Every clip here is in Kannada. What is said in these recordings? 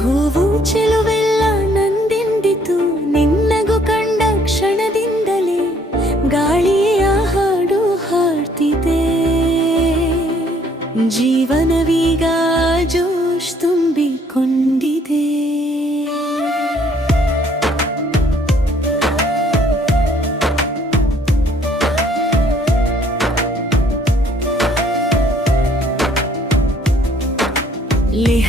ಹೂವು ಚೆಲುವೆಲ್ಲ ನಂದಿಂದಿತು. ನಿನ್ನಗು ಕಂಡ ಕ್ಷಣದಿಂದಲೇ ಗಾಳಿಯ ಹಾಡು ಹಾಡ್ತಿದೆ. ಜೀವನವೀಗ ಜೋಶ್ ತುಂಬಿಕೊಂಡಿದೆ.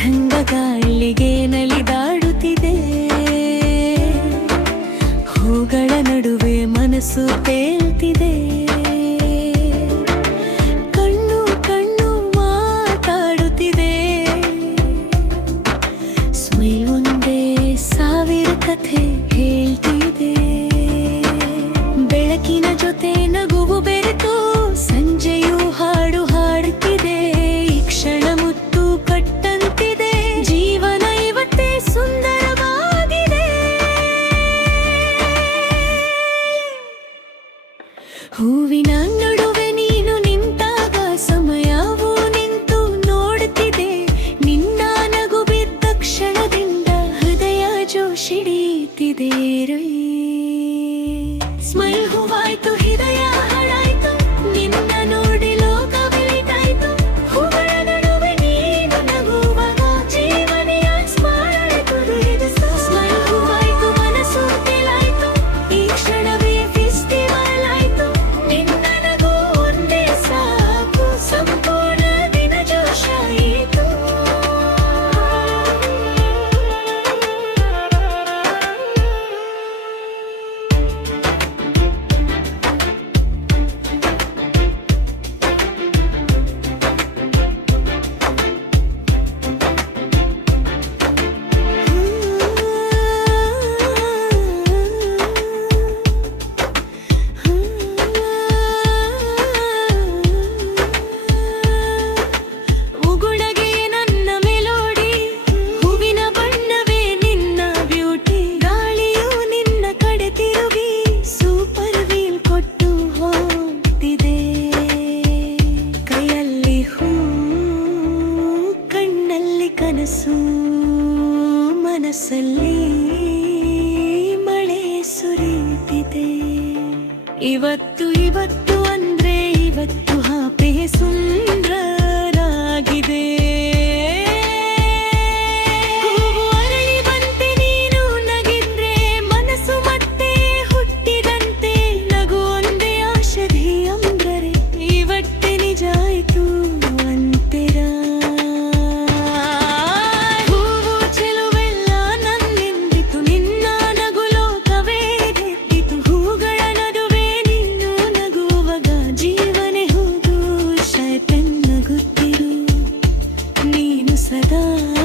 ಲೆಹಂಗ ಗಾಳಿಗೆ ನಲಿದಾಡುತ್ತಿದೆ. ಹೂಗಳ ನಡುವೆ ಮನಸ್ಸು ತೇಲ್ತಿದೆ. ಕಣ್ಣು ಕಣ್ಣು ಮಾತಾಡುತ್ತಿದೆ. ಸ್ಮೈಲ್ ಒಂದೇ ಸಾವಿರ ಕಥೆ. ಹೂವಿನ ನಡು ಕನಸು ಮನಸ್ಸಲ್ಲಿ ಮಳೆ ಸುರಿಯುತ್ತಿದೆ ಇವತ್ತು ಇವತ್ತು ಅಂದ್ರೆ ಇವತ್ತು ಹಾಪೆ ಸುಂದರಾಗಿದೆ sudden